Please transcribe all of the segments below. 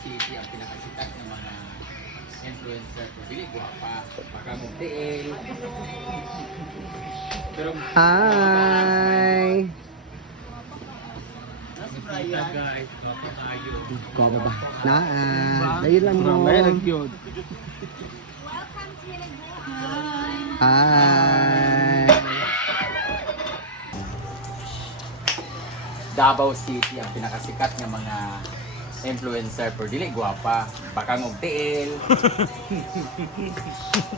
City ang pinakasikat ng mga influencer. Dili guwapa, baka mugtiil. Pero Hi! Kita guys, guwapa kayo. Ko ba? Dahil lang mo. Hi! Davao City ang pinakasikat ng mga influencer pero dili guwapa, baka mugtiil.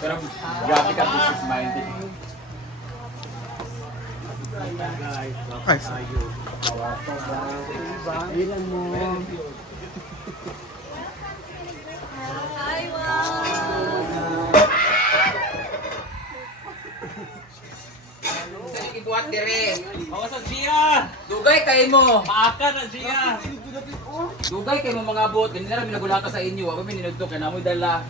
Pero grabe ka business minded. Guys, guwapa kayo. Dahil lang mo. Hi, wow! Ituat dire. Ako sa Gia! Dugay kay mo. Maaka na Gia! Dugay kay mo mga bot. Ganun na minagulata sa inyo. Ako minunod kay namoy dala.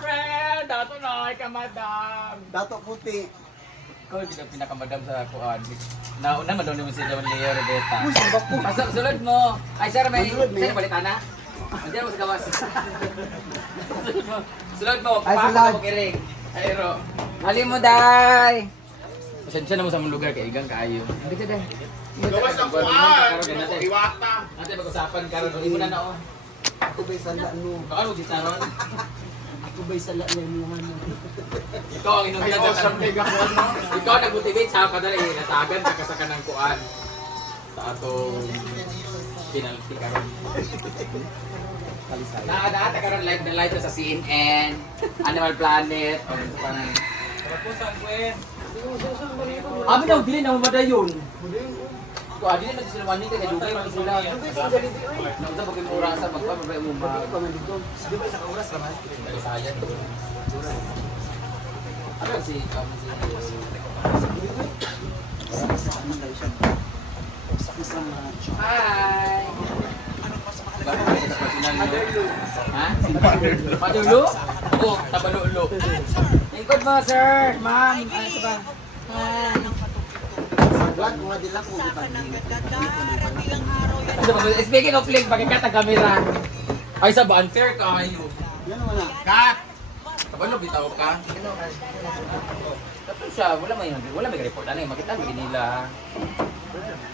Friend, dato na ka madam. Dato puti. Ikaw di ka pinakamadam sa kuan. Nauna man daw ni mo si Daman Leo Rebeta. Pasok sulod mo. Ay sir, may sir balitana. Andiyan mo sa gawas. Sulod mo. Ay, Paano sulod. mo kiring? Ay ro. Ali mo day. Pasensya na mo sa mong lugar kay igang kaayo. Hindi ka day. Gawas ang kuhaan! Iwata! Ate pag-usapan karon imo na nao. Ako ba'y salaan mo? Ano si Taron? Ako ba'y salaan mo? Ikaw ang inumin Ayaw sa sa ako, no? Ikaw nag-motivate sa kadali natagan ka kasaka ng kuan. Sa atong penalty karon. Naada karon live na live sa CNN, Animal Planet, o parang Tapos Gwen! Abi daw dili na madayon. Ko adi na sila mani kay dugay man sila. Nausa pag mura sa magpapabay mo ba. Di ba sa oras naman? Dali sayang. Ano si Hi. Ha? Padulo? Oo, tabalulo. Ikot mo, sir. Ma'am. Ano ito ba? Hi. Vlog mo din lang kung Speaking of link, pagkakata camera. Ay, sa ba? Unfair kayo. Yan naman na. Kat! Kabalo, bitaw ka? Tapos siya, wala may report. Ano yung makita mo nila.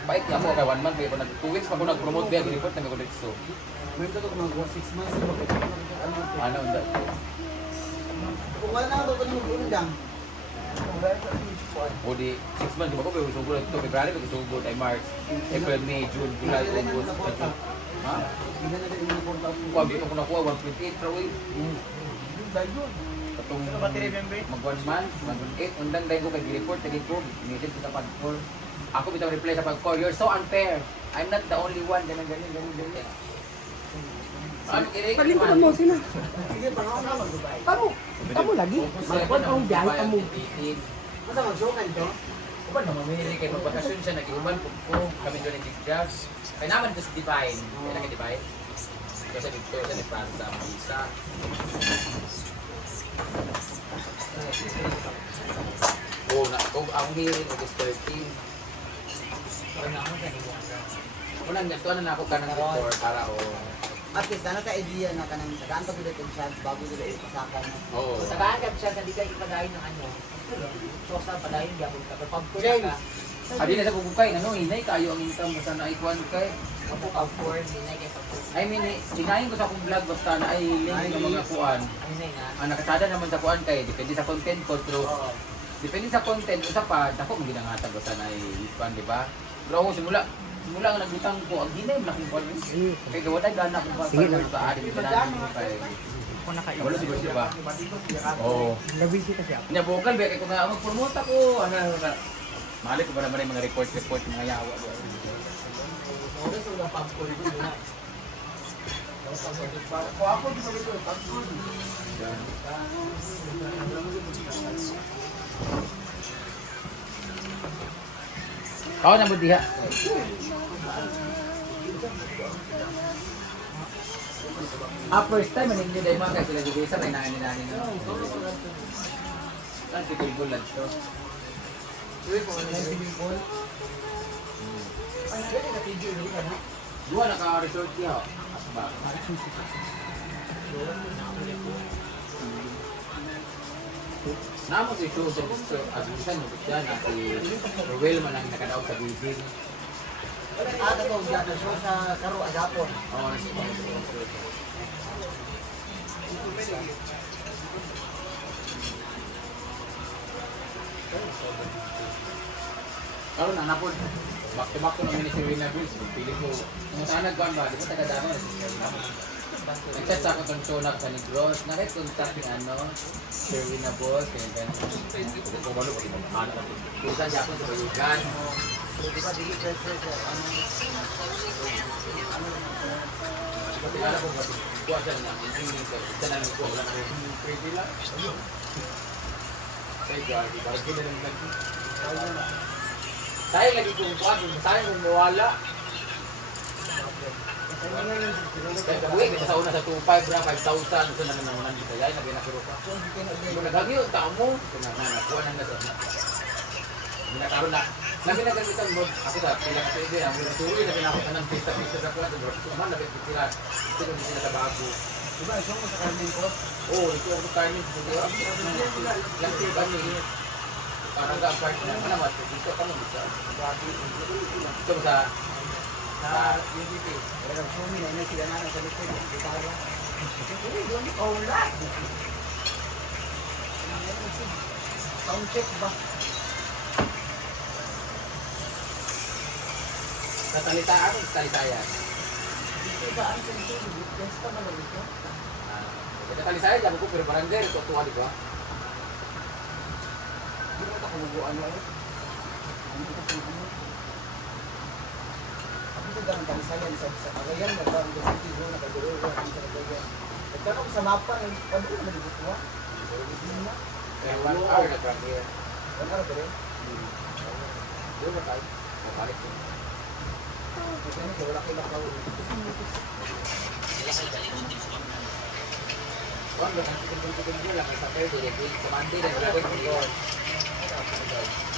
Bait niya mo, kay 1 month, may 2 weeks pa ko nag-promote biya, report na may ko dito. Meron ka ito kung mag 6 months. Ano, hindi. Kung wala na ito, ito mag-unang. O di, 6 months, di ba ko may usugod ito, February, may usugod, ay March, April, May, June, July, August, September. Ha? Hindi na natin yung portal. Kuha, dito ko nakuha, 1.8 ra, uy. Katong mag 1 month, 1.8, undang dahil ko kay report tadi ko, message ko sa pag-core. Ako bitaw reply sa pag-core, you're so unfair. I'm not the only one, ganun. Ano kini? Palimutan mo sila. Sige, Tamo lagi. Magpon ang biyahe ka mo. Masa mag-show ka ito? Uban na mamili kay magbakasyon siya, nag-iuban po kami doon ni Tigdas. Kaya naman ito si Divine. Kaya na kay Divine. Kasi dito sa ni Franza, Marisa. Ang hearing August 13. Unang ganito na ako ka ng report para At least, ano ka idea na kanang tagaan pa sila yung chance bago sila ipasakan mo? Oo. Tagaan ka siya, hindi ka ipadahin ng ano. So, sa padahin, gabon ka. Pero pag-corn ka, Adi na sa bubukay, ano, hinay kayo ang income basta na ikuan kay. pag-corn, hindi kayo pag-corn. I mean, hinayin ko sa akong vlog basta na ay link ng mga kuan. Ano na yun ha? Ang nakasada naman sa kuan kay depende sa content ko pero depende sa content usa pa dako mo ginangatag basta na ay kuan, di ba? Pero ako simula nga nagbutang ko, ang hinay na kung kuan. Kay gawa na gana ko pa sa adi ko na kay. Wala siguro di ba? Oo. Nabisi kasi ako. Nya bukal ba kay ko nga mag-promote ako ano na. Mali ko ba naman yung mga report mga yawa. Kau na mo diha. First time man hindi dahil mga sila dito sa may nani. Kan pikul bulan to. Dua naka-resort niya. ba? Namo si show sa abusan mo siya na si Ruel man ang nakadaog sa building. Ano to, diyan na show sa karo agapon. Oh, nasi. Karon na napod. Back to back to namin ni si Rina Bills. Pili ko. Kung saan nagkuhan ba? Di ba taga-dami na si Rina? Nag-chat sa ako itong show na sa Negros. Nakit-contact yung ano, Sir Rina Boss. Kaya ganun. Kung ano ba, ano ba? Kung saan siya ako sa Bayugan. Di ba, dili ka sir, Kilala ko ba? Kuha siya na. Isa na lang kuha. Wala na rin. Pretty lang. Say, Gardy. Parang gina lang lagi. Sayang lagi kung kuha. Sayang kung mawala. Kaya kabuhi, kita sa una sa 2.5 ra, 5,000. Ito naman naman dito. Yan, nabinakiro ka. Kung nagagi yung tao mo, kung nakuha nang nasa. Binakaroon na. Nabi na gamitan mo, ako sa pila ka pwede, ang pinatuloy na pinakita ng pista-pista sa kuwan, suman, nabit ko sila. Ito kung sila sa bago. Diba, show mo sa Carmen ko? Oo, ito ako kainin. Lang siya ba niya? Parang ka part na naman, dito ka naman sa ito sa UDP. Pero show me na sila na sa likod. Gitara. Hindi, doon ni Ola. Sound check ba? sa talitaan o sa talisayan? dito ba ang sensor? Basta man lang ito. Sa talisayan, sabi ko, pero parang ganyan, ito tuwa, di ba? Hindi mo ito kumubuan mo. Ano ito kumubuan? Ako sa ganang talisayan sa Cagayan, nagbarang sa City Hall, nakagulo sa Cagayan. Nagtanong ko sa mapa, pwede mo nalibot mo? Hindi mo. Kaya 1 hour na from here. Wala ka ba rin? Doon na tayo. Mabalik ko. Kasi ano, wala kayo lakaw. Kung ba, ang tikil-tikil mo lang, sa Thursday, sa Monday, na wala ko yung yun.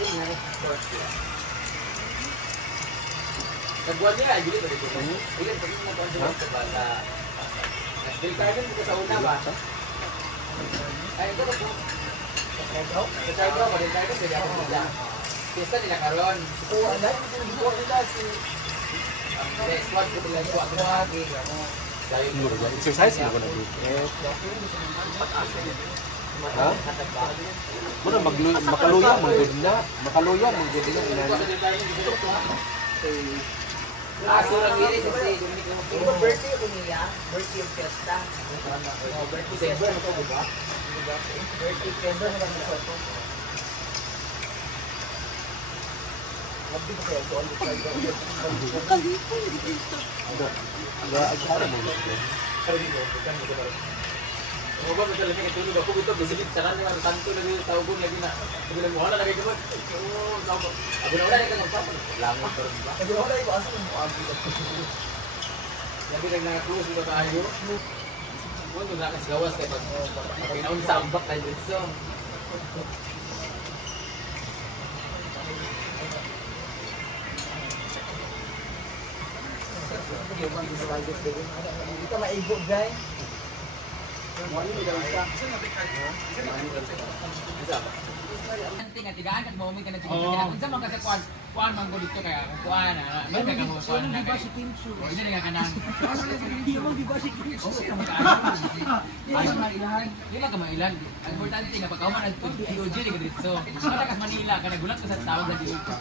Yun nga, nagbuwan nila, ay bilib ba dito? Bilib, pag yung nagbuwan sila sa bata. Nag-bill card dito sa una ba? Ay, ito ba po? Sa Chargo, mag-bill card pwede ako sila. Pista nila karon. Oo, ang dahil ko nila si... Sa squad ko nila squad. Exercise mo ba na dito? Ha? Muna makaluya, manggod na. Makaluya, manggod na. Ah, surang diri sa si Dominic mo. Ito birthday ko niya, birthday of fiesta. Birthday December fiesta. mo to, diba? Birthday fiesta na lang sa ito. Labi ko kaya doon sa iyo. Agara mo. Ano ba talaga kay tulog ako dito bisig saran nga tanto lagi tawgon lagi na. Sabi lang mo wala lagi ko. Oh, tawag. Abi na wala ni kang tapon. Langon pero ba? Sabi ko dai ko asa mo abi ka. Labi lang na cruise mo tayo. Mo to nakas gawas kay pag pinaon sa ambak tayo dito. Hindi ka maigo, guys. Wala ni daw ka. Anting at tigaan at mo ka na tingin. Unsa man kasi kuan man gud dito kaya kuan na. May ka mo kuan na. Di ba si Kim Chu? O ina nga kanan. Di mo di ba si Kim Chu? Ay mailan. Di ba ka mailan? Ang importante nga pag man ang DOJ ni dito. Kada ka Manila ka nagulat ka sa tawag na dito.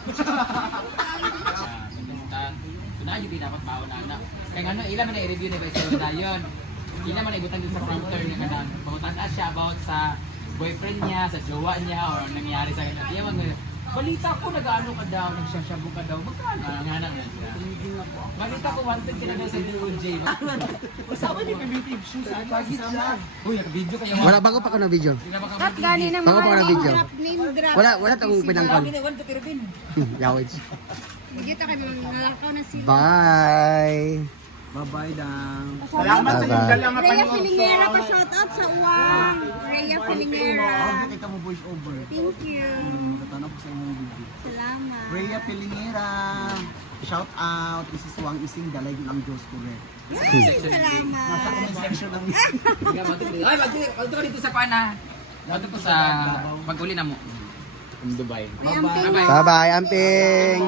Tunayo din dapat baon na anak. Kaya ano ilan man i-review ni Vice Dayon. Ilan man ibutang din sa prompter niya kanan. Pangutan siya about sa boyfriend niya, sa jowa niya, or nangyari sa kanya. Iya mga balita ko nag-ano ka daw, nagsasyabu ka daw. Magkano? Nga na siya. Balita ko wanted ka na daw sa DOJ. Usawa ni primitive shoes. Ano kasi sama? Uy, naka-video kayo. Wala bago pa ko na video. Kat gani ng Bago pa ko na video. name drop. Wala tong pinangkon. Yawid. Bigyan kami nalakaw na sila. Bye. Bye-bye dang. Salamat sa yung dala nga Rhea Filingera pa shoutout sa uwang. Rhea Filingera. Kita mo voice over. Thank you. Matatanong ko sa imong video. Salamat. Rhea Pilingera. Shout out. Isiswang ising dalay ng Diyos ko rin. Salamat. Ay, magto dito sa pana. Magto po sa pag-uli na mo. Dubai. Bye-bye. Bye-bye, Amping.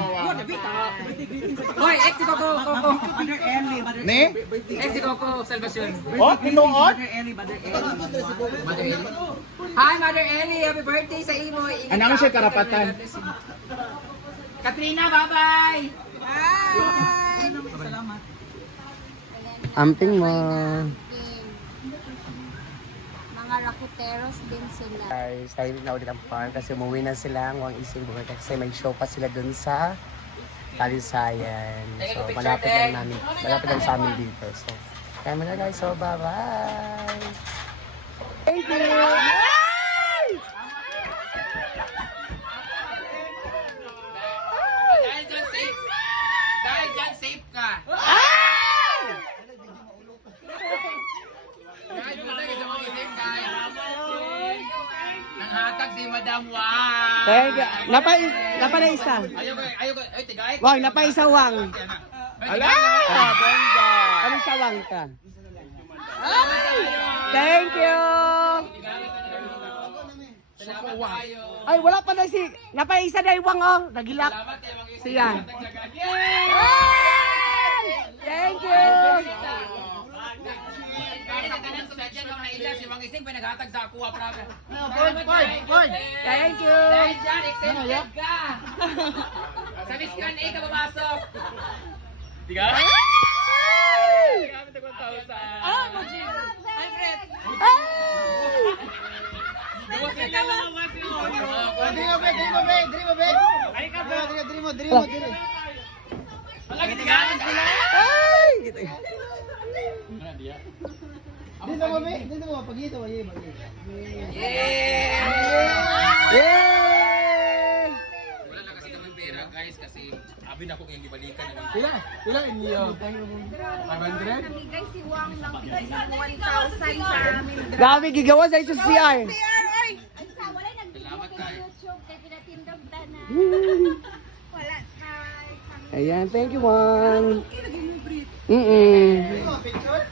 Hoy, ex si Coco. Ne? Ex si Coco, Salvacion. Oh, tinuod? Mother Ellie. Hi, Mother Ellie. Happy birthday sa imo. Ano siya karapatan? Katrina, bye-bye. Bye. Amping mo. Mga rakuteros din sila. Guys, tayo na ulit ang farm kasi umuwi na sila ng ising buhay kasi may show pa sila dun sa Talisayan. So, malapit lang sa amin dito. So, kaya mo na guys. So, bye-bye. Thank you! Dahil dyan safe ka. Dahil dyan sa mga safe guys. Nanghatag si Madam Wang. Thank you. Napa na isa. Ayoko, ay tigay. Wang, napa isa wang. Ala! Ano sa wang ka? Thank you! Salamat kayo. Ay, wala pa na si... Napa isa na yung wang, oh. Nagilak. Salamat kayo mga isip. Siya. Thank you! Kaya nagtanan ko sa dyan, na ila si Mang Ising, pinaghatag sa akuha para. Thank you! Dahil dyan, extended ka. Sa Miskan A ka pumasok. Tiga? Lagi tigaan sila. Ay! Yay! Wala lang kasi kami pera guys kasi abi na ko hindi balikan naman. Ilan inyo? 500? Namigay si Wang ng 1,000 sa amin. Grabe, gigawa sa ito CR. Ay, sa wala nag-video sa YouTube kaya pinatindog na. Wala kay. Ayan, thank you, Juan. Mm-mm. Picture?